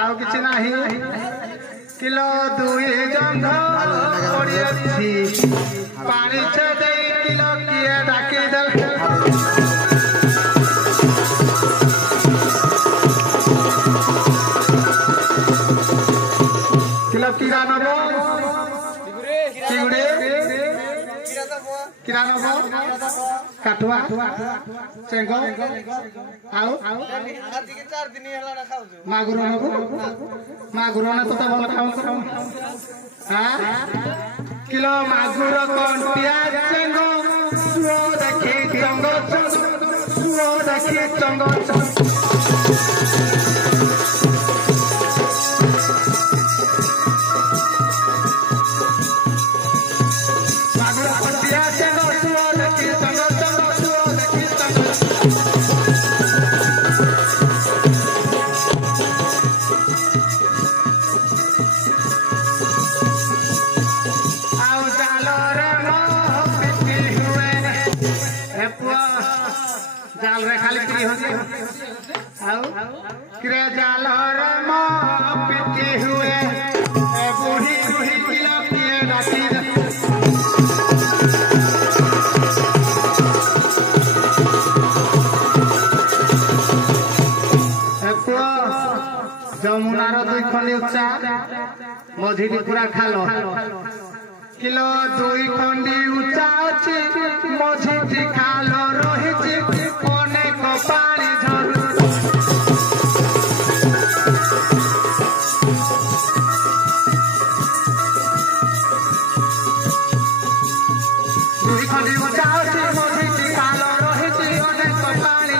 आउ किछ नाही किलो दुई जंघ पड़ी पानी छे किलो किए डाकी दल किलो कीड़ा नबो चिगुड़े कीड़ा नबो काठुआ चेंगो आउ आदि के 4 दिन हला ना खाउ मागुरो नबो मागुरो ना तो भल खाऊ हां किलो मागुरो कंटिया चेंगो सुओ देखि चंगो सुओ देखि चंगो जाल रे खाली की हो आउ किरे जाल रे म पिटी हुए ए बूढ़ी बूढ़ी किलो किए राती एको जमुनार दुई खंडी उच्चा मझी पूरा खालो किलो दुई खंडी उच्चा अछि मझी खालो रहिछि पानी झरू दुई खंडी उचाओ छी मोदी की कालो रहिछि अनेक पानी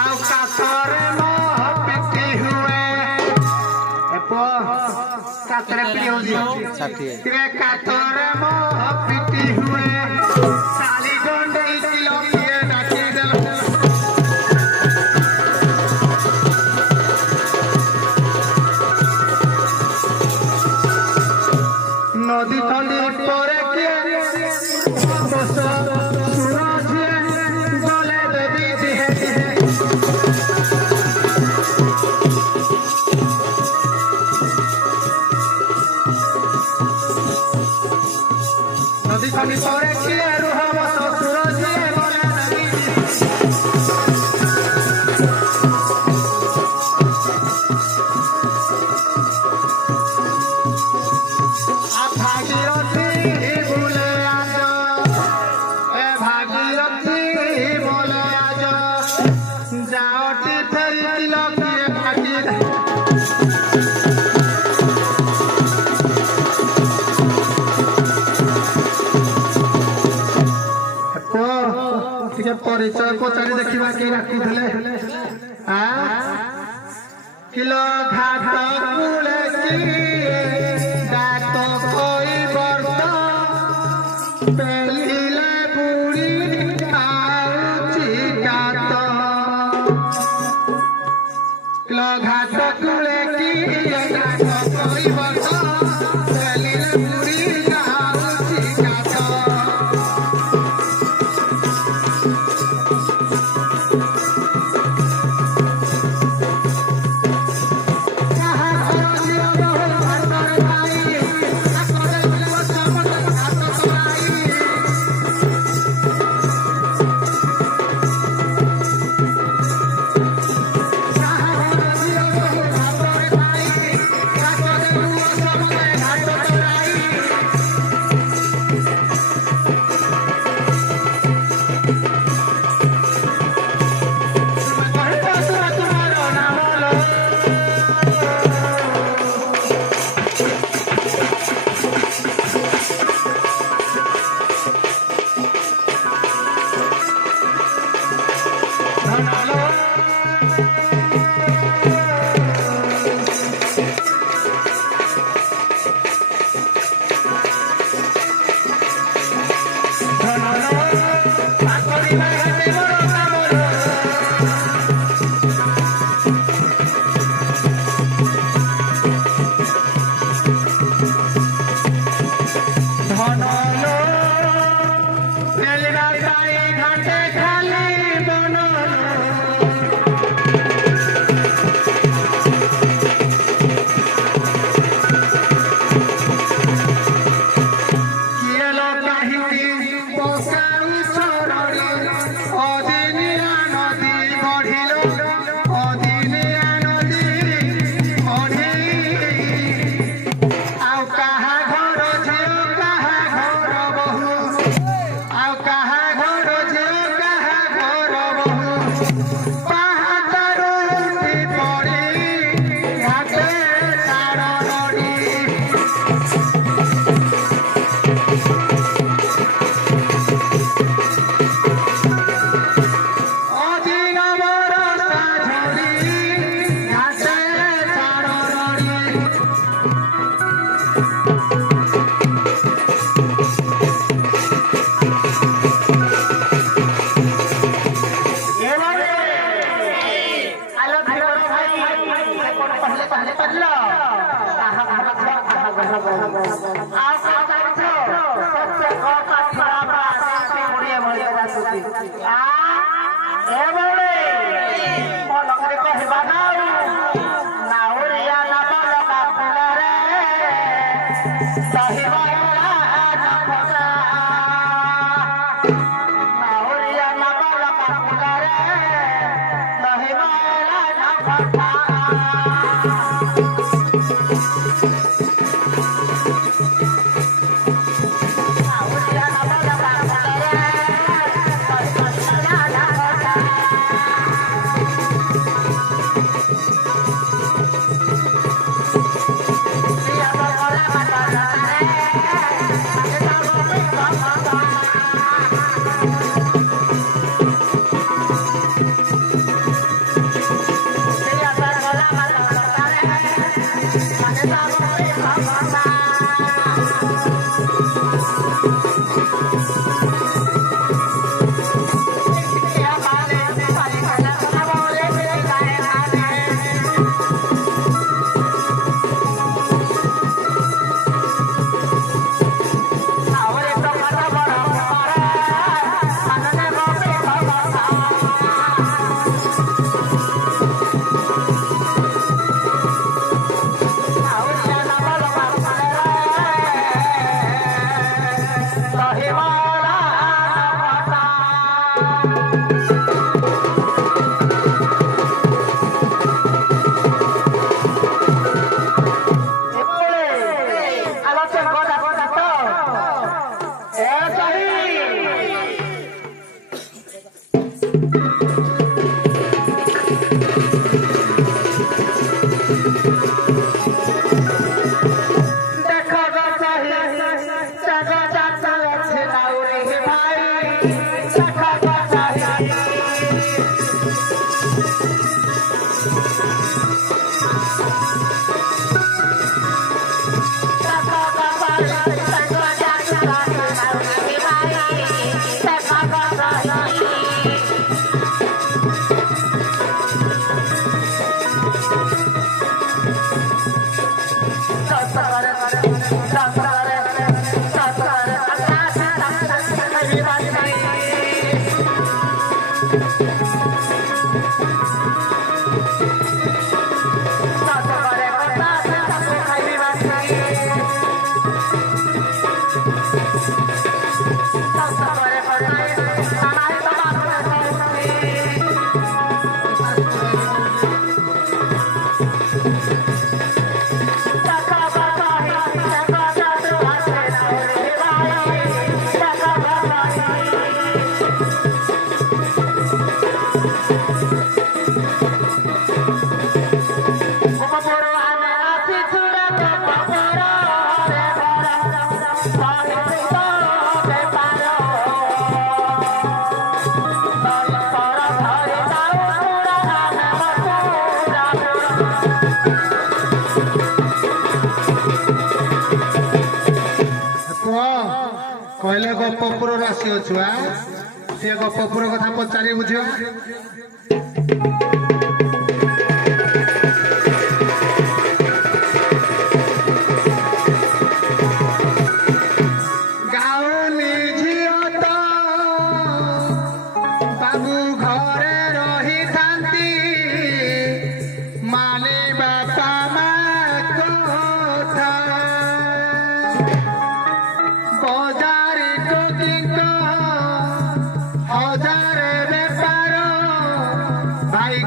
आउ कासरे मोह पिटी हुए एपो कातरे पियोजी किरे कातरे मोह पिटी हुए साली डंडे किलो किए डाकी दल नदी खंडी परे किए बस सूरज गले देवी दिहे नदी खंडी परे किए रुह बस सूरज गले देवी भागीरथी बोले आज ए भागीरथी बोले आज जाओटी फेरी किलो किए भागी परिचय पचारि देखा कि राखुले किलो घाट कूले डाक कोई बर्त पेलिले बुढ़ी आउची गात किलो घाट कूले डाक कोई बर्त पेलिले बुढ़ी आउची गात कहा कहले गपपुर राशि छुआ से गपपुर कथा पचारि बुझियो गाउनी झियो तो बाबू घरे रही थांती माने बापा माँ कथा बजारी टोकी हजार बेपार भाई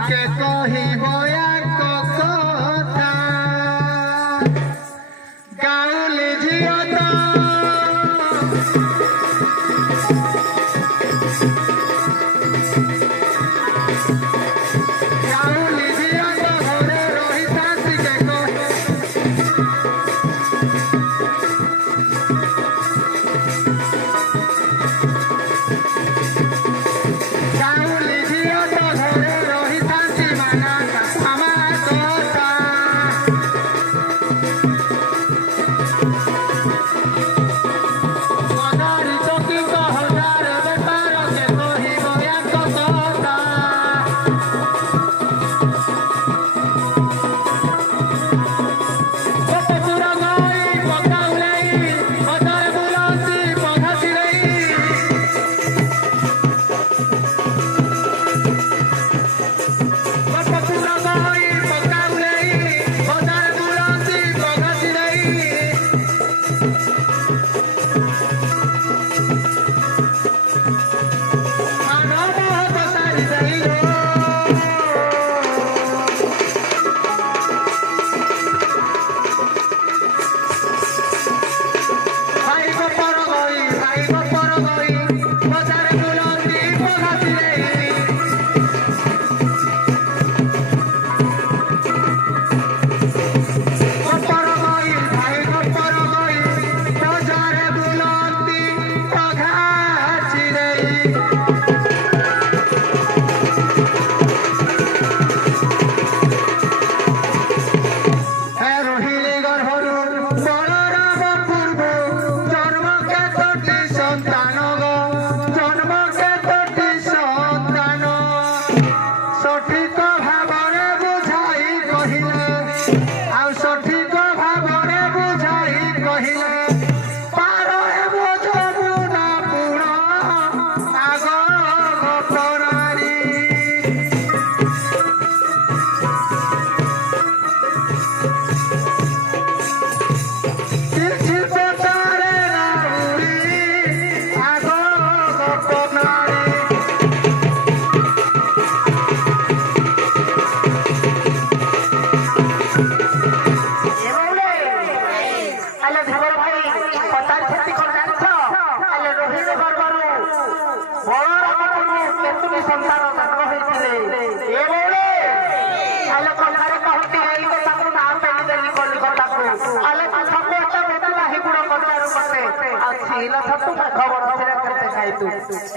पहिला सब तू खबर शेयर करते जाई तू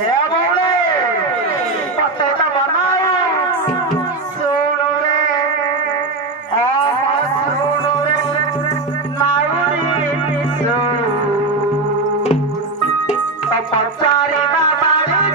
ए बोले पते तो बनाओ सुनो रे ओ सुनो रे नाउरी सो तो पचारे बाबा रे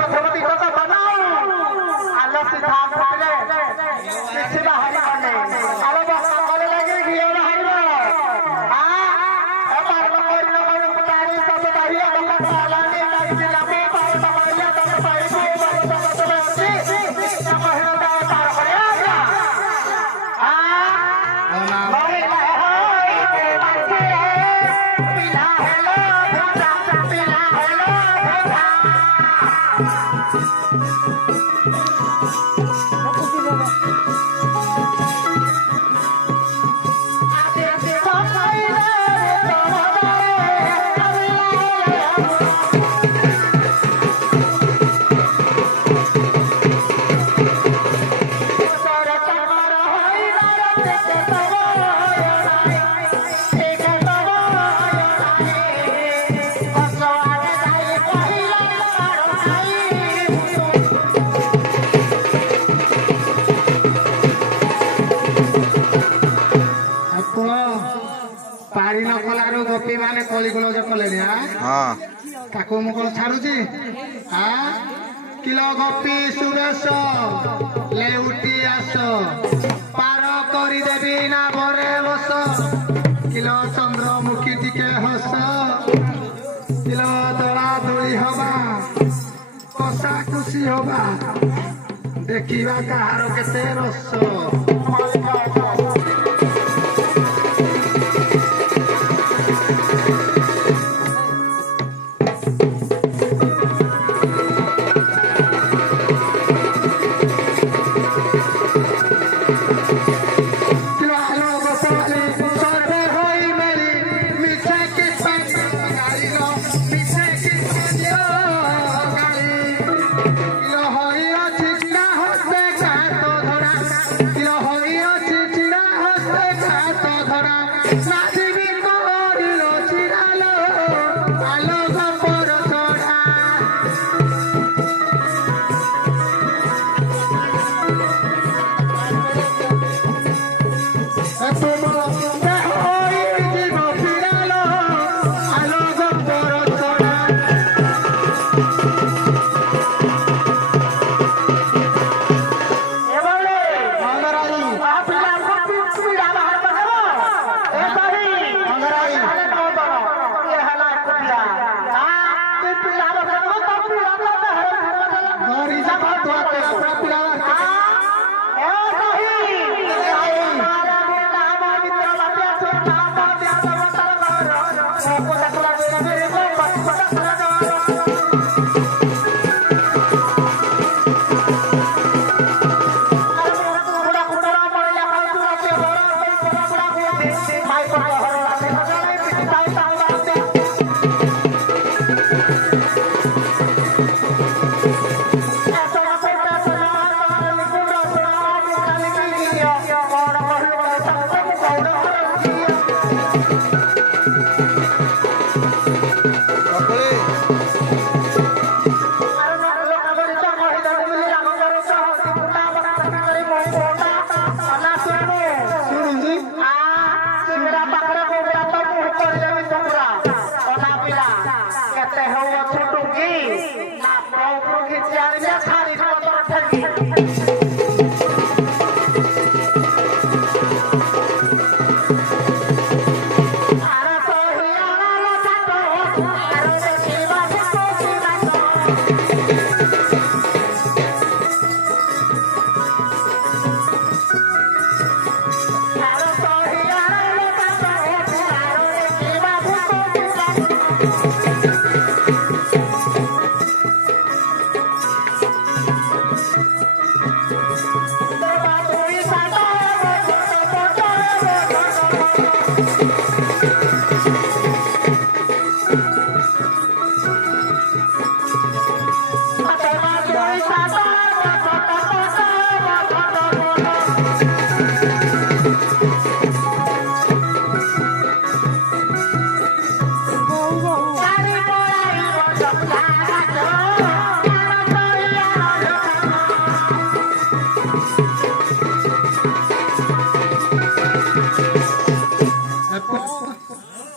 गथवती कत बनाऊ आलो सीधा घटले किछि बाहरी बने आलो बसा करे लगे घियो बाहरी आ ए पारलो कोइ न कोइ पुतारी सब बाहिया बका तालानी लागी लाबे पार तमाइया तक पाई को बालो तक बसी कहरो दा पार करे आ महिला होई के बाकी पिला हेलो पिला हेलो पारी न कलारू गोपी माने कली गुलज कले हां ताको मु कोन छाडुची हां किलो गोपी सुरेश लेउटी आस पार करी देबी ना बरे बस किलो चंद्रमुखी टिके हस किलो दला दुली हबा कसा खुशी हबा देखिबा कहारो केते रस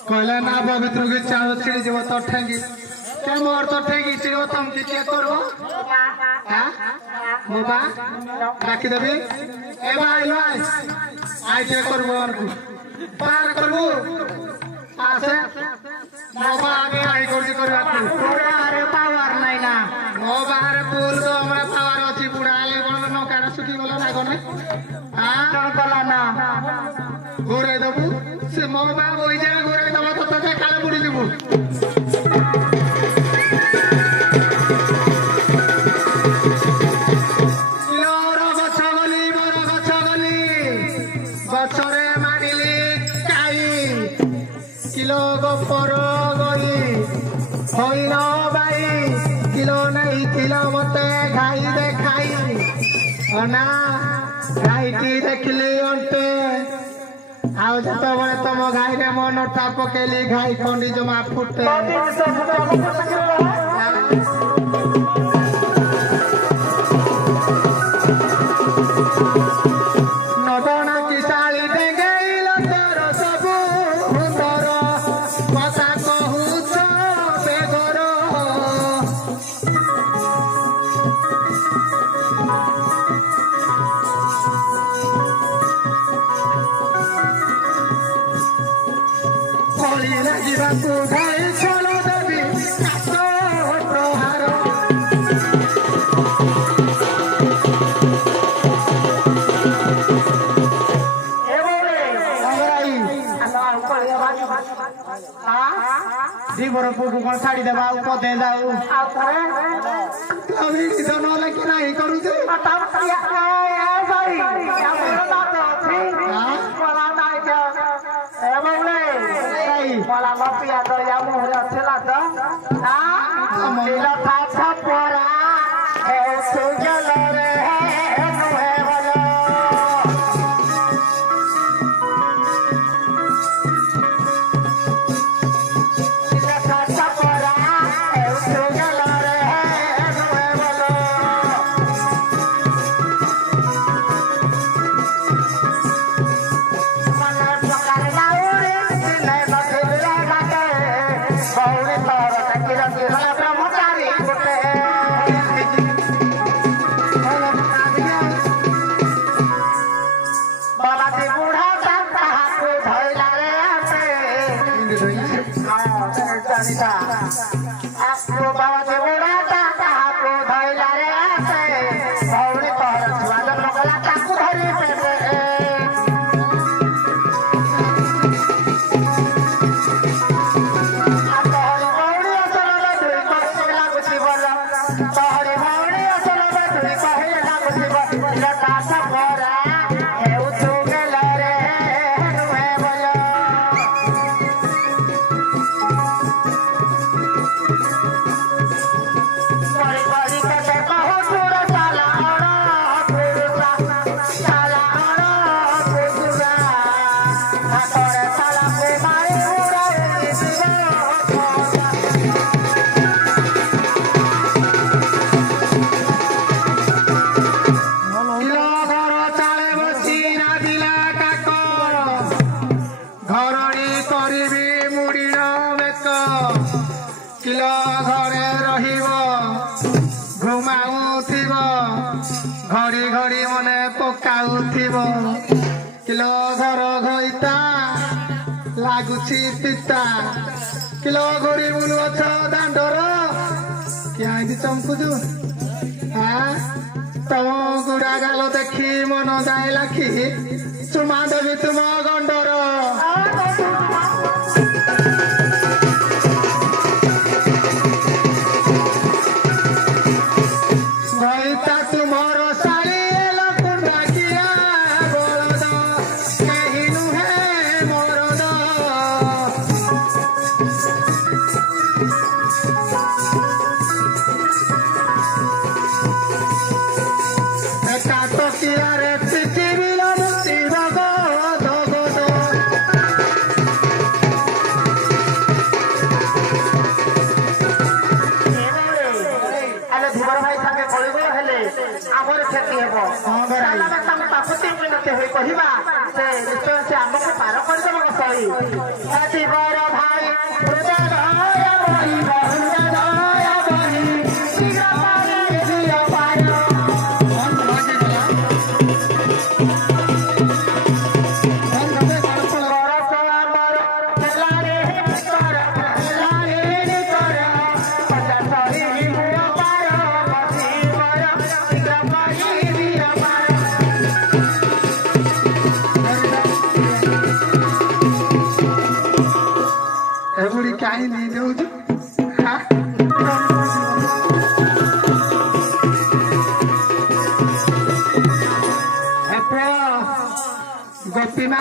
कहला ना पवित्र के चाँद छिड़ी जीव तो ठेंगी क्या मोर तो ठेकी सिरो तुम की क्या करो हां मोबा राखी देबे ए भाई भाई आई जे करबो अरकु पार करबो आसे मोबा आगे आई करदी करबा पूरा अरे पावर नाही ना मोबा रे पुल तो हमरा पावर अछि बुढ़ा ले कोन न काडा सुखी बोला ना कोन हां कोन बोला ना घुरे देबू से मोबा ओइ जे घुरे देबो तो ते काले बुड़ी देबू देखली अंटे आउ जत बड़े तुम गाई रे मन टा पकेली घाई खंडी जमा फुटे नदना की साली डेंगेइल तोर सबु हुंदर कथा कहूछ बेगर Holy Nagiba Pugai Solo Devi Kato Proharo जीवन पुगु कोन साड़ी देबा उपदे जाऊ आ करे अभी दोनो लगे नहीं करू जे बताओ क्या है साड़ी हमरा बात अछि हां बोला नहीं के ए बोले बोला लपिया तो या मोहरा छला त हां लीला था परा ए सुजल रे नुहे बोलो घड़ी घड़ी मने पकाउथिबो किलो घर घइता लागुची पिता किलो घड़ी बुलु अछ दांडर क्या आइदि चमकुजु हां तम गुडा गालो देखी मन जाय लाखी चुमा देबी तुम गंडर कहवा से निश्चय से आमको पार कर भाई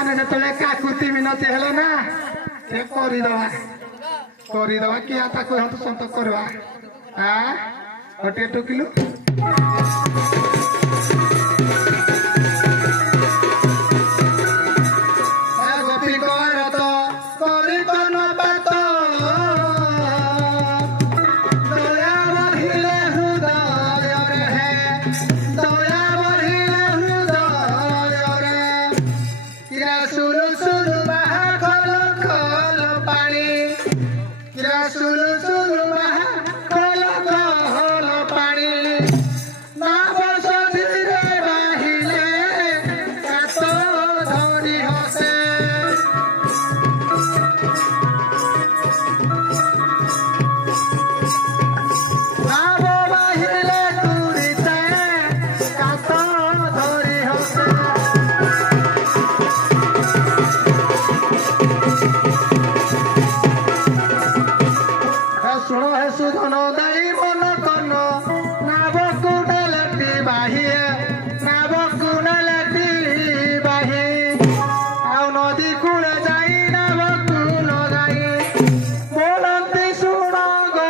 माने जतले काकुति मिनति हेले ना से करिदवा कि आता कोई हत संत करवा हां हटे टोकिलु गोपी करत करि कोन बात दया बहिले हृदय रे दया बहिले हृदय रे किरा सुरु सुरु बाहा खल खल पानी किरा सुरु सुरु बाहा खल खल पानी ना बस धीरे बाहिले कात धरी हसे ना बाहिले तुरिते कात धरी हसे सुनो है सुधन दाई